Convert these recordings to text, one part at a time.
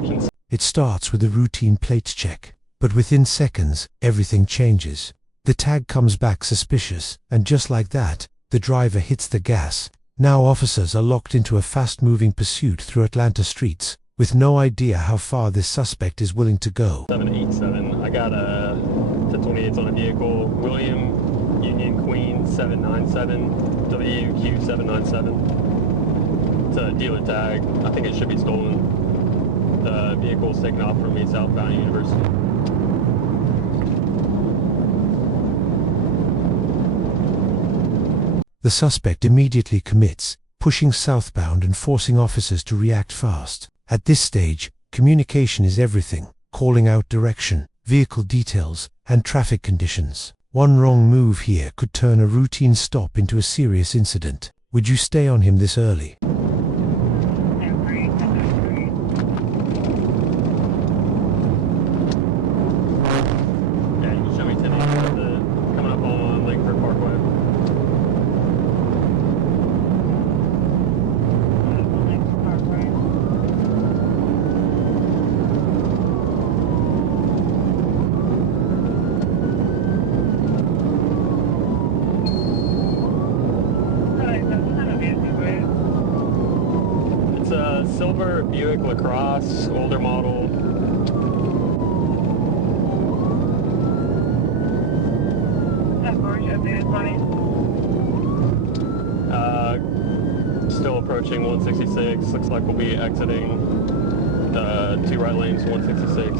directions. It starts with a routine plates check, but within seconds, everything changes. The tag comes back suspicious, and just like that, the driver hits the gas. Now officers are locked into a fast-moving pursuit through Atlanta streets, with no idea how far this suspect is willing to go. 787. I got a 1028s on a vehicle. William Union Queen 797. WQ 797. It's a dealer tag. I think it should be stolen. The vehicle is taken off from me southbound University. The suspect immediately commits, pushing southbound and forcing officers to react fast. At this stage, communication is everything, calling out direction, vehicle details, and traffic conditions. One wrong move here could turn a routine stop into a serious incident. Would you stay on him this early? Silver Buick LaCrosse, older model. Still approaching 166. Looks like we'll be exiting the 2 right lanes, 166.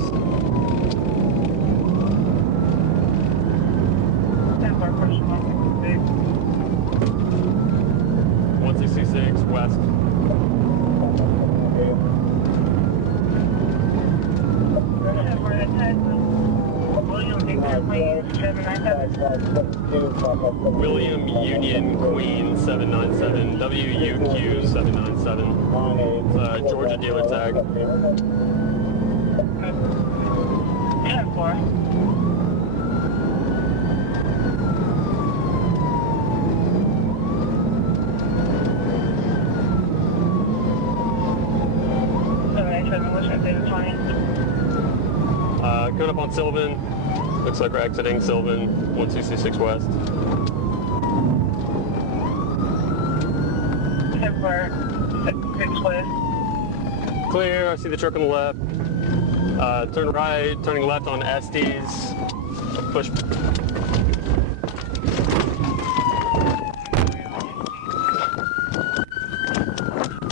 166 west. William Union Queen 797, WUQ 797. It's a Georgia dealer tag. Coming up on Sylvan. Looks like we're exiting Sylvan, 166 west. Clear, I see the truck on the left. Turn right, turning left on Estes. Push.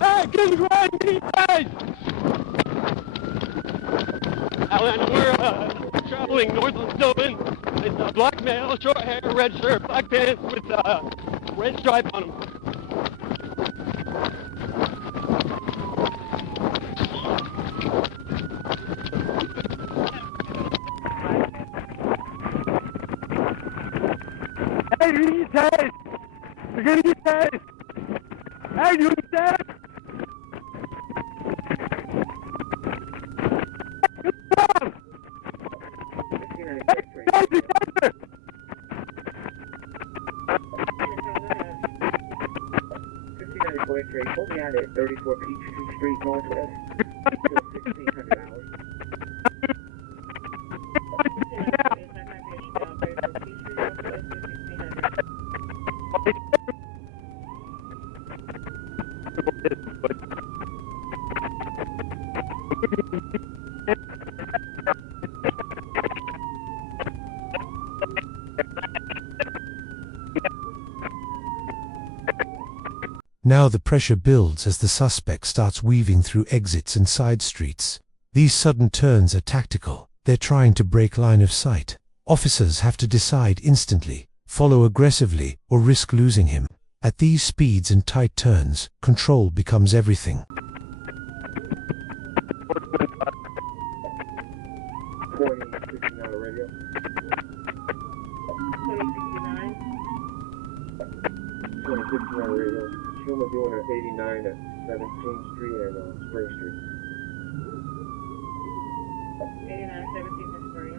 Hey, get right, get right! Alan, we're traveling north on Sylvan. It's a black male, short hair, red shirt, black pants with a red stripe on him. Hey, you need tased! You're gonna get tased! Hey, you need tased! Pull me out at 34 Peachtree Street Northwest. $1,600. Now the pressure builds as the suspect starts weaving through exits and side streets. These sudden turns are tactical. They're trying to break line of sight. Officers have to decide instantly, follow aggressively, or risk losing him. At these speeds and tight turns, control becomes everything. We're doing at 89 at 17th Street and Spring Street. 89, 17th and Spring.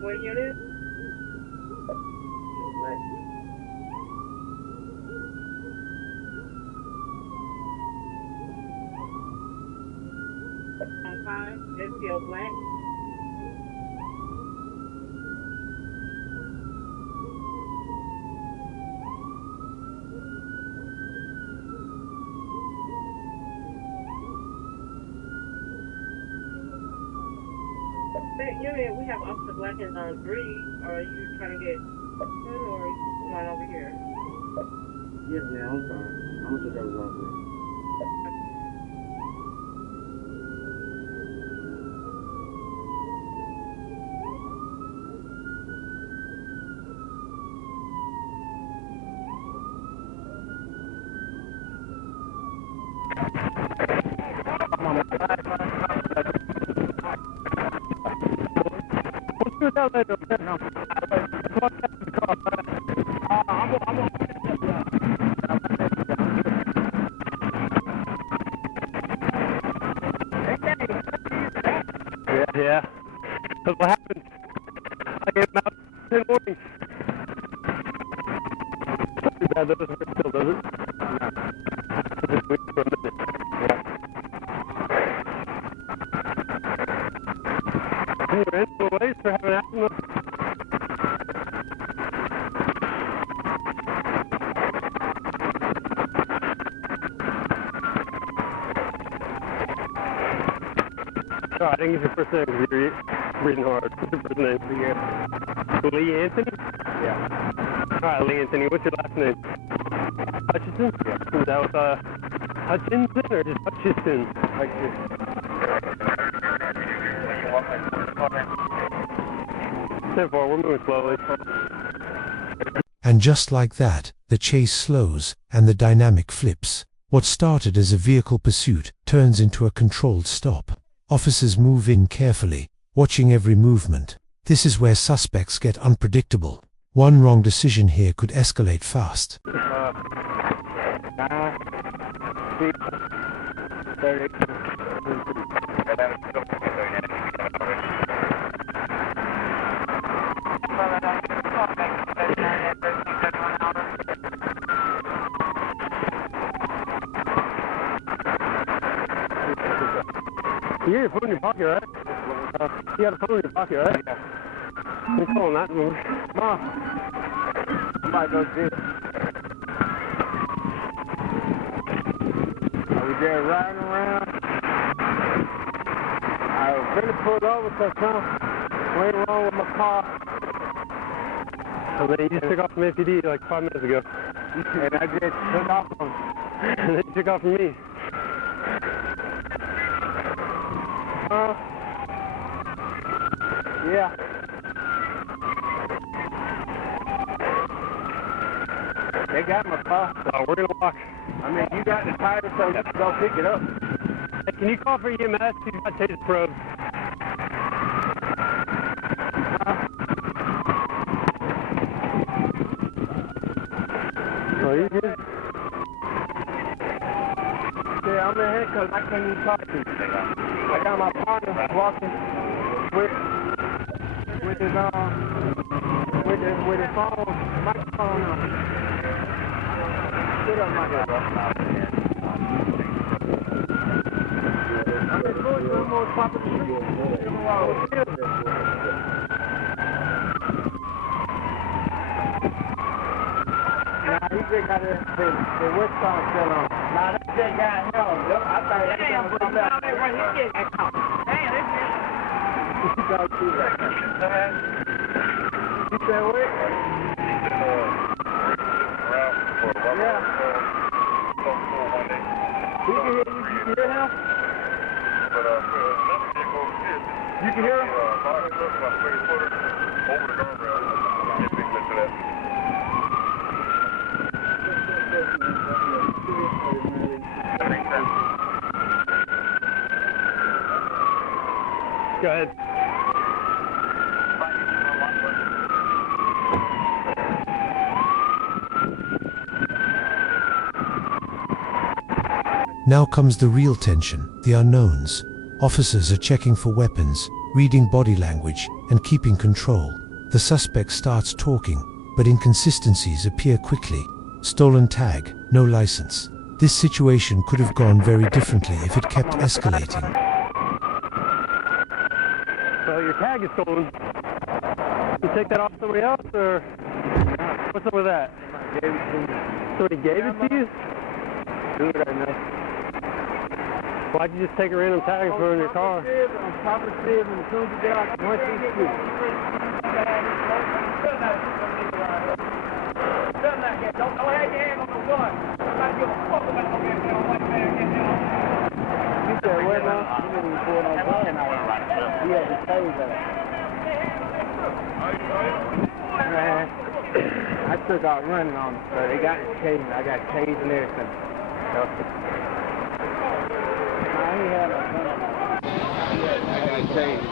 What unit? On 5, it's still black. Unit, we have Officer Black is on 3. Are you trying to get one or are you going over here? Yes, ma'am, I'm sorry. I don't think I was off there. Yeah. Because what happened, I gave him out 10 warnings. Not too bad, that doesn't hurt still, does it? No. Just wait for a minute. Yeah. Any random ways for having asthma? Oh, I didn't get your first name because you're reading hard. What's your first name? Lee Anthony? Yeah. Alright, Lee Anthony. What's your last name? Hutchison? Yeah. Is that with Hutchinson or just Hutchison? Hutchison. 10-4, we're moving slowly. And just like that, the chase slows, and the dynamic flips. What started as a vehicle pursuit turns into a controlled stop. Officers move in carefully, watching every movement. This is where suspects get unpredictable. One wrong decision here could escalate fast. You got your phone in your pocket, right? You got a phone in your pocket, right? Yeah. You're calling that move. Come on. I might go see it. Are we there riding around? I was finna pull over because something went wrong with my car. And then you just took off from APD like 5 minutes ago. And I just took off from and then you took off from me. Yeah. They got my car. Oh, we're gonna walk. I mean, you got the title, so let's go pick it up. Hey, can you call for EMS? He's got Taser probes. Oh, you good? Yeah, I'm in here because I can't even talk to you. I got my partner walking with his phone, microphone on. Get up, my guy. I'm just going to the most popular street. Nah, he just got the West Coast still on. Nah, that shit got him. I thought that was come back. Damn, this shit. You got to that. You said what? Yeah. You can hear him? You can hear him? Over the guardrail. Go ahead. Now comes the real tension, the unknowns. Officers are checking for weapons, reading body language, and keeping control. The suspect starts talking, but inconsistencies appear quickly. Stolen tag, no license. This situation could have gone very differently if it kept escalating. So your tag is stolen. You take that off somebody else, or what's up with that? Somebody gave it to you? Do it right now. Why'd you just take a random tag and throw it in your car? On top of the crib, and as soon as you get out, once you shoot. Don't have your hand on the gun. I'm not giving a fuck about no goddamn white man getting on. You said what now? You didn't even pull no gun out. He had to say that. Man, I took out running on him, so they got the cage. I got cage and everything. So, I ain't had no gun. I got cage.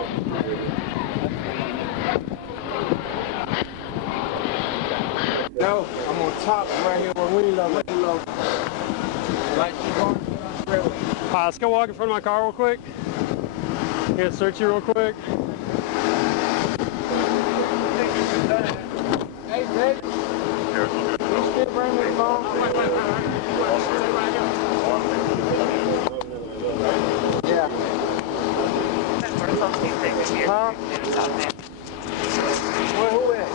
No, I'm on top right here where we low. Like you going? Alright, let's go walk in front of my car real quick. I'm gonna search you real quick. Hey, Jake. You still bring me the phone? Yeah. Huh? Where, who at?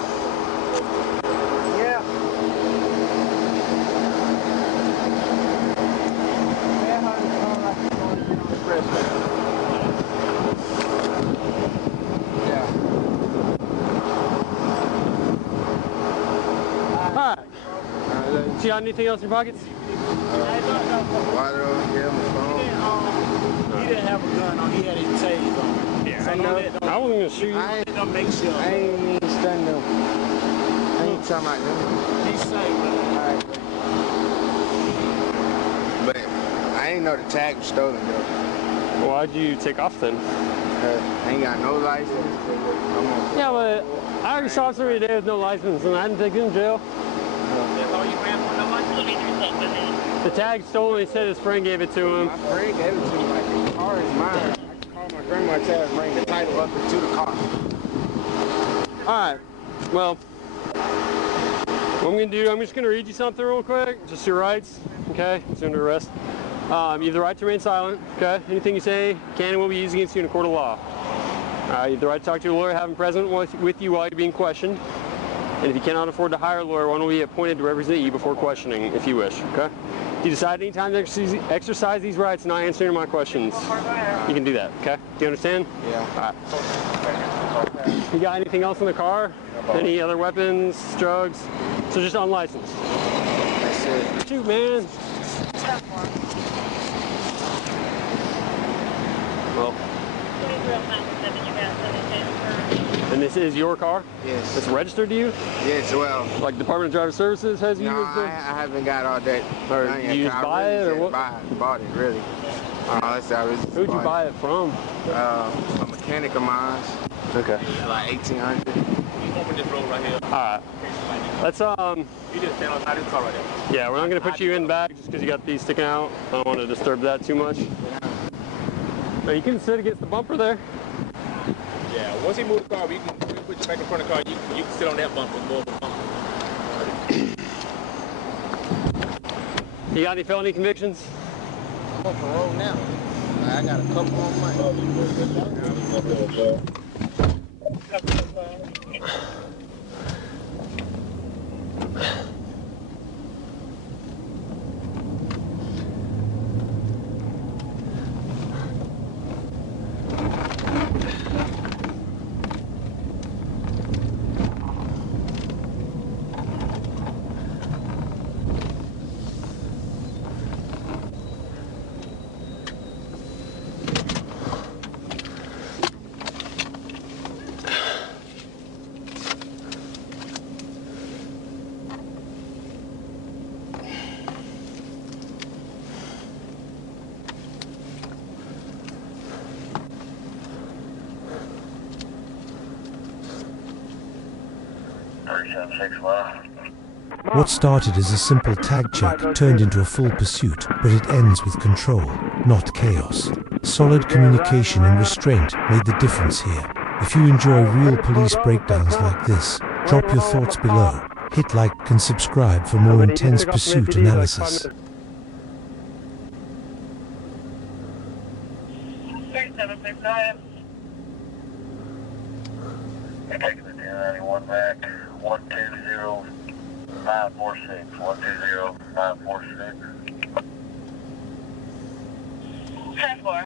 Yeah. Man, how does it sound like you're going to get on the press? Yeah. Alright. Do you got anything else in your pockets? Water, yeah, my phone. He didn't have a gun on, he had his taser on. Yeah, So I know. I wasn't gonna shoot you. I ain't even stunned them. I ain't talking about them. He's safe, man. Alright. But I ain't know the tag was stolen though. Why'd you take off then? I ain't got no license. Yeah, but I already saw somebody today with no license and I didn't take him in jail. The tag stolen, he said his friend gave it to him. My friend gave it to me, like the car is mine. I called my grandma and tell her to bring the title up into the car. Alright, well, what I'm going to do, I'm just going to read you something real quick, just your rights, okay, it's under arrest. You have the right to remain silent, okay, anything you say can and will be used against you in a court of law. You have the right to talk to a lawyer, have him present with you while you're being questioned. And if you cannot afford to hire a lawyer, one will be appointed to represent you before questioning, if you wish, okay? If you decide any time to exercise these rights and not answering my questions, you can do that, okay? Do you understand? Yeah. Alright. You got anything else in the car? Any other weapons, drugs? So just unlicensed. That's it. Shoot, man. Well. And this is your car? Yes. It's registered to you? Yes, well. Like Department of Driver Services has you? No, I haven't got all that. Or you just buy it, or what? Bought it, really. Let's say I was Who'd you buy it from? A mechanic of mine. Okay. Like 1800. You open this road right here. Alright. Let's, You just stand on the side of the car right there. yeah, we're not going to put you in the back just because you got these sticking out. I don't want to disturb that too much. Now, you can sit against the bumper there. Yeah, once he moves the car, we can put you back in front of the car. You can sit on that bumper, more of a bumper. You got any felony convictions? I'm on parole now. I got a couple more months. Six, What started as a simple tag check turned into a full pursuit, but it ends with control, not chaos. Solid communication and restraint made the difference here. If you enjoy real police breakdowns like this, drop your thoughts below. Hit like and subscribe for more intense pursuit analysis. 3769. You're taking the 1091 back. 120946. 120946. 10-4.